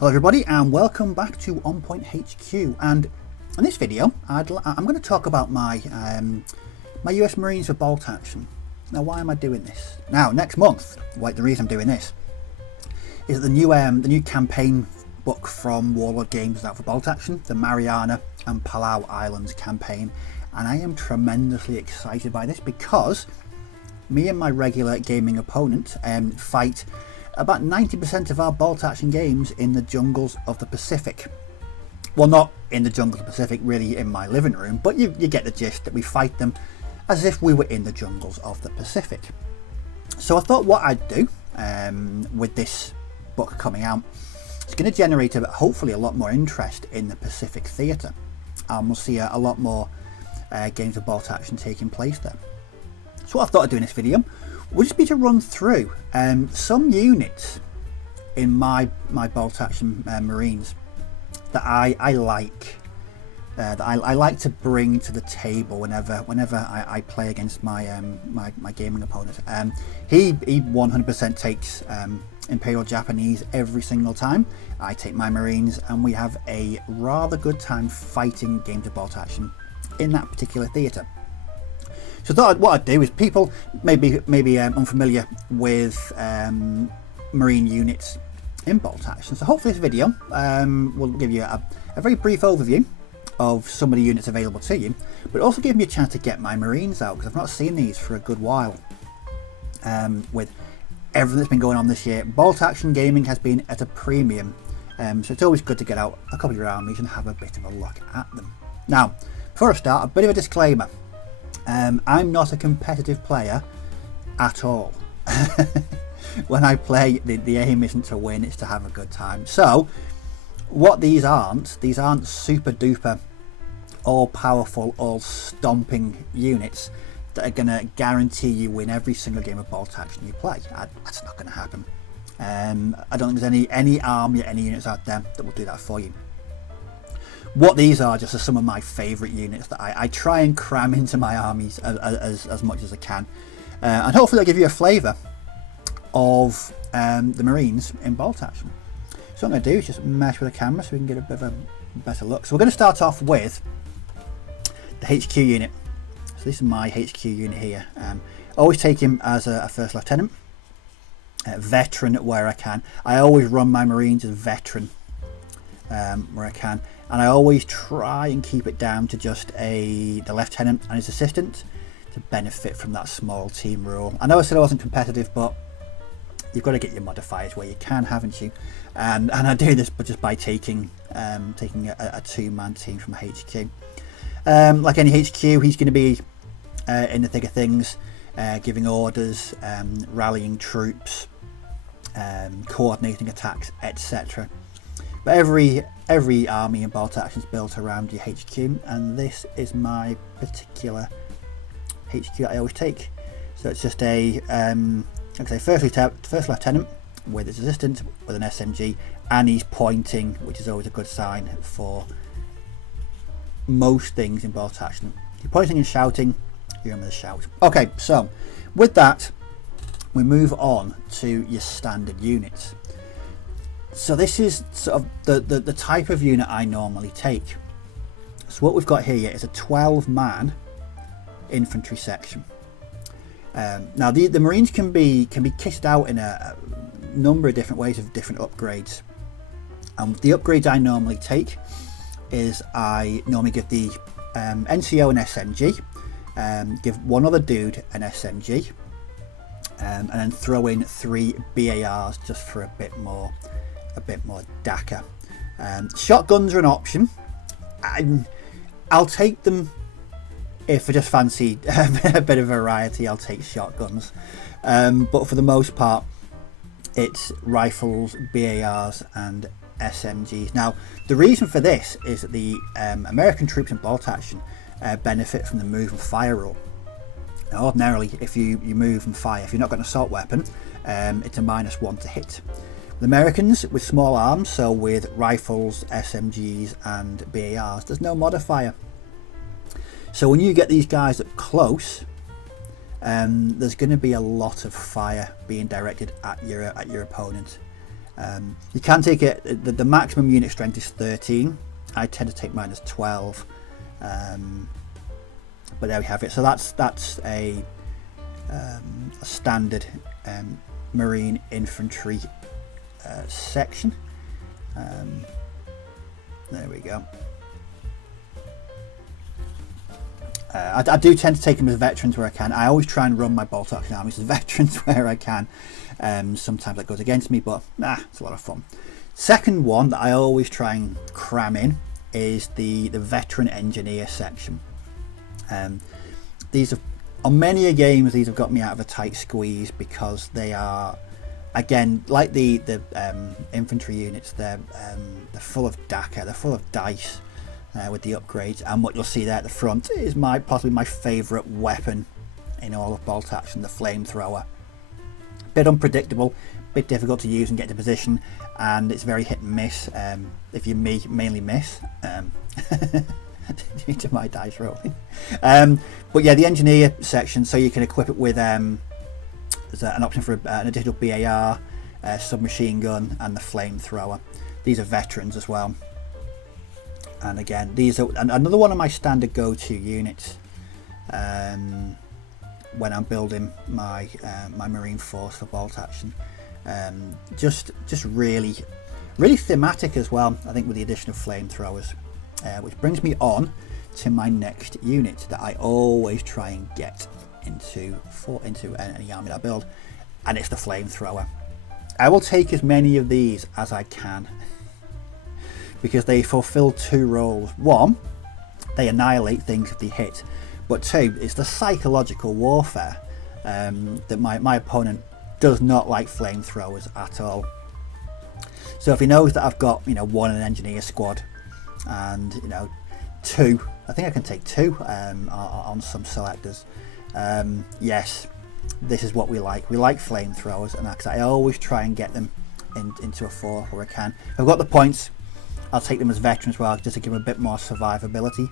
Hello everybody and welcome back to On Point HQ, and in this video I'm going to talk about my my US Marines for Bolt Action. Now, why am I doing this? Now, next month, the reason I'm doing this is that the new campaign book from Warlord Games is out for Bolt Action, the Mariana and Palau Islands campaign, and I am tremendously excited by this because me and my regular gaming opponent fight about 90% of our Bolt Action games in the jungles of the Pacific. Well, not in the jungles of the Pacific, really in my living room, but you get the gist that we fight them as if we were in the jungles of the Pacific. So I thought what I'd do with this book coming out, it's going to generate hopefully a lot more interest in the Pacific theatre, and we'll see a lot more games of Bolt Action taking place there. So what I thought I'd do in this video would just be to run through some units in my Bolt Action Marines that I like, that I like to bring to the table whenever I play against my my gaming opponent. He 100% takes Imperial Japanese every single time. I take my Marines, and we have a rather good time fighting games of Bolt Action in that particular theatre. So I thought what I'd do is, people maybe unfamiliar with Marine units in Bolt Action. So hopefully this video will give you a very brief overview of some of the units available to you, but also give me a chance to get my Marines out, because I've not seen these for a good while. With everything that's been going on this year, Bolt Action gaming has been at a premium, so it's always good to get out a couple of your armies and have a bit of a look at them. Now, before I start, a bit of a disclaimer. I'm not a competitive player at all. When I play, the aim isn't to win, it's to have a good time. So what these aren't super duper all powerful, all stomping units that are going to guarantee you win every single game of Bolt Action you play. That's not going to happen. I don't think there's any army or any units out there that will do that for you. What these are just some of my favourite units that I try and cram into my armies as much as I can, and hopefully I'll give you a flavour of the Marines in Bolt Action. So what I'm going to do is just mesh with the camera so we can get a bit of a better look. So we're going to start off with the HQ unit. So this is my HQ unit here. Always take him as a first lieutenant, veteran where I can. I always run my Marines as veteran where I can, and I always try and keep it down to just the lieutenant and his assistant to benefit from that small team rule. I know I said I wasn't competitive, but you've got to get your modifiers where you can, haven't you? And I do this just by taking a two-man team from HQ. Like any HQ, he's going to be in the thick of things, giving orders, rallying troops, coordinating attacks, etc. But every army in Bolt Action is built around your HQ, and this is my particular HQ that I always take. So it's just a like I say, first lieutenant with his assistant with an SMG, and he's pointing, which is always a good sign for most things in Bolt Action. You're pointing and shouting, you're in with a shout. Okay, so with that, we move on to your standard units. So this is sort of the type of unit I normally take. So what we've got here is a 12-man infantry section. Now the Marines can be kitted out in a number of different ways with different upgrades. The upgrades I normally take is I normally give the NCO an SMG, give one other dude an SMG, and then throw in 3 BARs just for a bit more DACA. Shotguns are an option. I'll take them if I just fancy a bit of variety. I'll take shotguns, but for the most part it's rifles, BARs and SMGs. Now the reason for this is that the American troops in Bolt Action benefit from the move and fire rule. Now ordinarily, if you move and fire, if you're not got an assault weapon, it's a -1 to hit. The Americans with small arms, so with rifles, SMGs and BARs, there's no modifier. So when you get these guys up close, there's going to be a lot of fire being directed at your opponent. You can take it, the maximum unit strength is 13. I tend to take mine as 12. But there we have it. So that's a standard Marine infantry section. There we go. I do tend to take them as veterans where I can. I always try and run my Bolt Action armies as veterans where I can. Sometimes that goes against me, but it's a lot of fun. Second one that I always try and cram in is the veteran engineer section. These have, on many games, these have got me out of a tight squeeze because they are, again, like the infantry units. They're full of DACA, they're full of dice. With the upgrades, and what you'll see there at the front is possibly my favourite weapon in all of Bolt Action, the Flamethrower. Bit unpredictable, bit difficult to use and get to position, and it's very hit and miss. If you mainly miss, due to my dice rolling. But yeah, the engineer section, so you can equip it with there's an option for an additional BAR, submachine gun, and the Flamethrower. These are veterans as well. And again, these are another one of my standard go-to units when I'm building my my Marine force for Bolt Action. Just really thematic as well, I think, with the addition of Flamethrowers, which brings me on to my next unit that I always try and get into any army that I build, and it's the Flamethrower. I will take as many of these as I can, because they fulfill two roles. One, they annihilate things if they hit, but two, it's the psychological warfare that my opponent does not like flamethrowers at all. So if he knows that I've got, one in an engineer squad and two, I think I can take two on some selectors. Yes, this is what we like. We like flamethrowers, and I always try and get them into a four where I can. If I've got the points, I'll take them as veterans as well, just to give them a bit more survivability.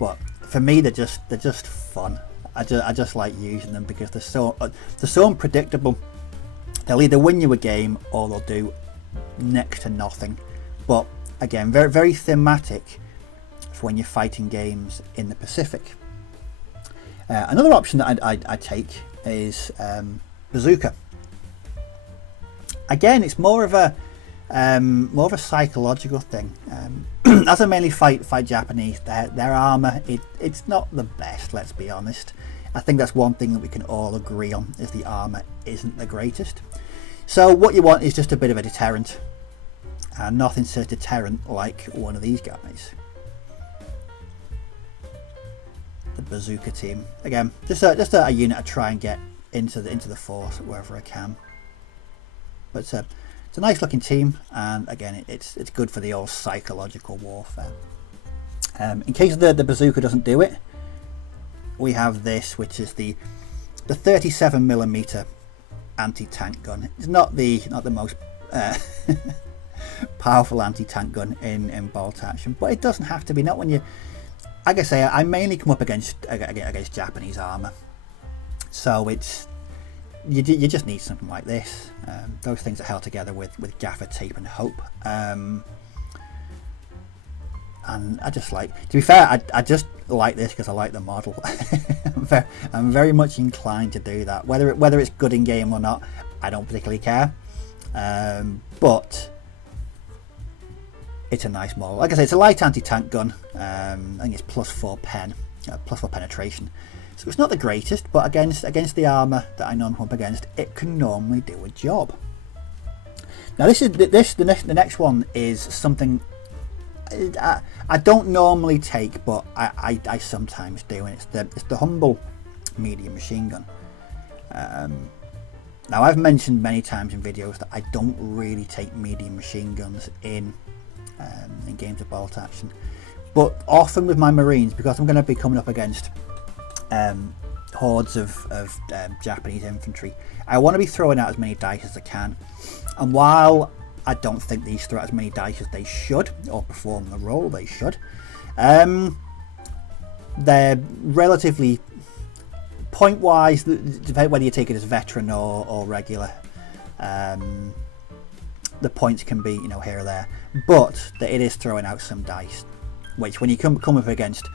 But for me, they're just fun. I just like using them because they're so unpredictable. They'll either win you a game or they'll do next to nothing. But again, very very thematic for when you're fighting games in the Pacific. Another option that I take is bazooka. Again, it's more of a psychological thing. As I mainly fight Japanese, their armor, it's not the best, let's be honest. I think that's one thing that we can all agree on, is the armor isn't the greatest. So what you want is just a bit of a deterrent, and nothing so deterrent like one of these guys, the bazooka team. Again, just a unit I try and get into the force wherever I can. But it's a nice looking team, and again, it's good for the old psychological warfare. In case the bazooka doesn't do it, we have this, which is the 37mm anti-tank gun. It's not the most powerful anti-tank gun in Bolt Action, but it doesn't have to be. Not when you, like I say, I mainly come up against Japanese armor, so it's you just need something like this. Those things are held together with gaffer tape and hope. And I just like, to be fair, I just like this because I like the model. I'm very much inclined to do that. Whether it's good in game or not, I don't particularly care. But it's a nice model. Like I say, it's a light anti-tank gun. I think it's +4 penetration. So it's not the greatest, but against the armour that I normally come up against, it can normally do a job. Now the next one is something I don't normally take, but I sometimes do, and it's the humble medium machine gun. Now I've mentioned many times in videos that I don't really take medium machine guns in games of Bolt Action, but often with my Marines, because I'm going to be coming up against hordes of Japanese infantry, I want to be throwing out as many dice as I can. And while I don't think these throw out as many dice as they should, or perform the role they should, they're relatively, point wise, depending whether you take it as veteran or regular, the points can be, you know, here or there, but it is throwing out some dice, which when you come up against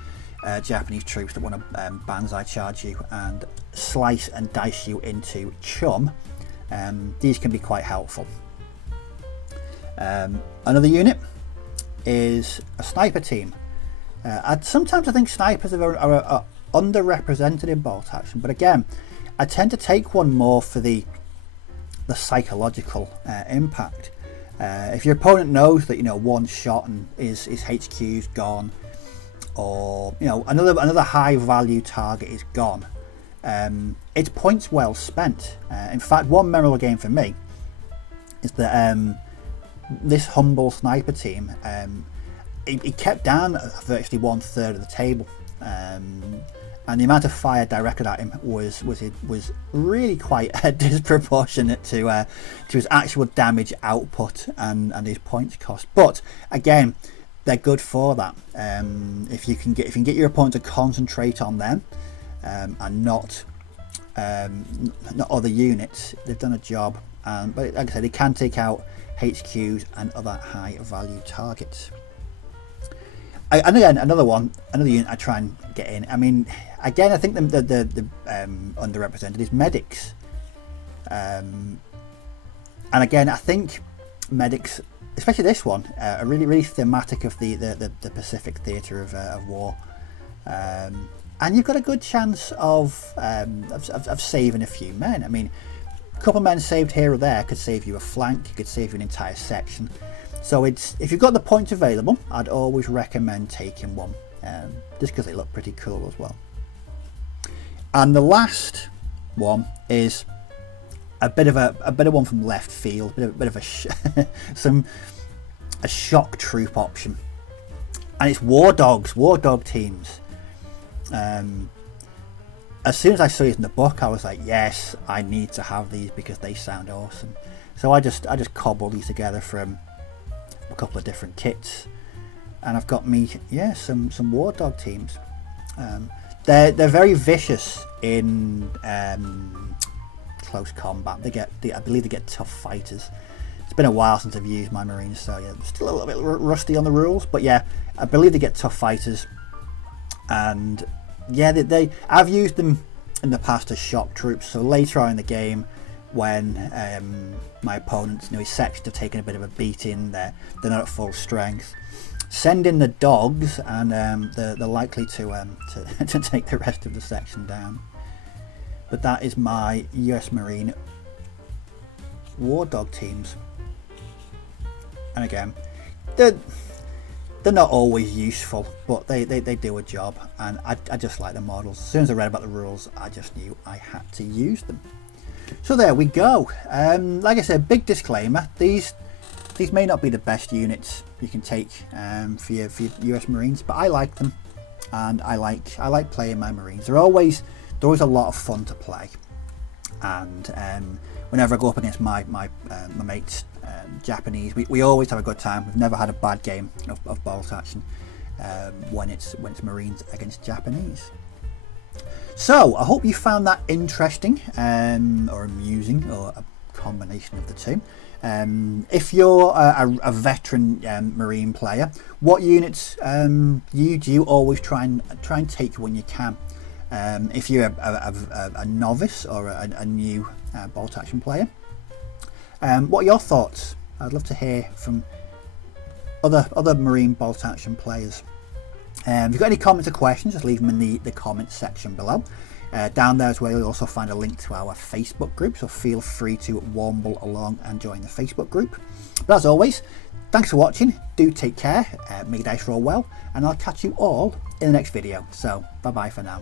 Japanese troops that want to banzai charge you and slice and dice you into chum, these can be quite helpful. Another unit is a sniper team. Sometimes I think snipers are underrepresented in bolt action, but again, I tend to take one more for the psychological impact. If your opponent knows that, you know, one shot and his HQ's gone, or, you know, another high value target is gone, it's points well spent. In fact, one memorable game for me is that this humble sniper team, it kept down virtually 1/3 of the table, and the amount of fire directed at him was really quite disproportionate to his actual damage output and his points cost. But again, they're good for that. If you can get your opponent to concentrate on them and not other units, they've done a job. But like I said, they can take out HQs and other high value targets. And again, another unit I try and get in. I mean, again, I think the underrepresented is medics. And again, I think medics, especially this one, are really thematic of the Pacific theatre of war. And you've got a good chance of saving a few men. I mean, a couple of men saved here or there could save you a flank, could save you an entire section. So if you've got the points available, I'd always recommend taking one, just because they look pretty cool as well. And the last one is a bit of one from left field, a bit of a shock troop option, and it's war dog teams. As soon as I saw it in the book, I was like, yes, I need to have these because they sound awesome. So I just cobbled these together from a couple of different kits, and I've got me some war dog teams. They're very vicious in close combat. I believe they get tough fighters. It's been a while since I've used my Marines, so yeah, still a little bit rusty on the rules, but yeah, I believe they get tough fighters. And yeah, I've used them in the past as shock troops. So later on in the game, when my opponents, his sections have taken a bit of a beating, they're not at full strength, send in the dogs, and they're likely to take the rest of the section down. But that is my US Marine war dog teams. And again, they're not always useful, but they do a job, and I just like the models. As soon as I read about the rules, I just knew I had to use them. So there we go. Like I said, big disclaimer, these may not be the best units you can take for your US Marines, but I like them, and I like playing my Marines. They're always a lot of fun to play, and whenever I go up against my mates, Japanese, we always have a good time. We've never had a bad game of bolt action when it's Marines against Japanese. So I hope you found that interesting or amusing, or a combination of the two. If you're a veteran Marine player, what units do you always try and take when you can? If you're a novice or a new bolt action player, what are your thoughts? I'd love to hear from other Marine bolt action players. If you've got any comments or questions, just leave them in the comments section below. Down there as well, you'll also find a link to our Facebook group, so feel free to womble along and join the Facebook group. But as always, thanks for watching, do take care, may your dice roll well, and I'll catch you all in the next video. So bye bye for now.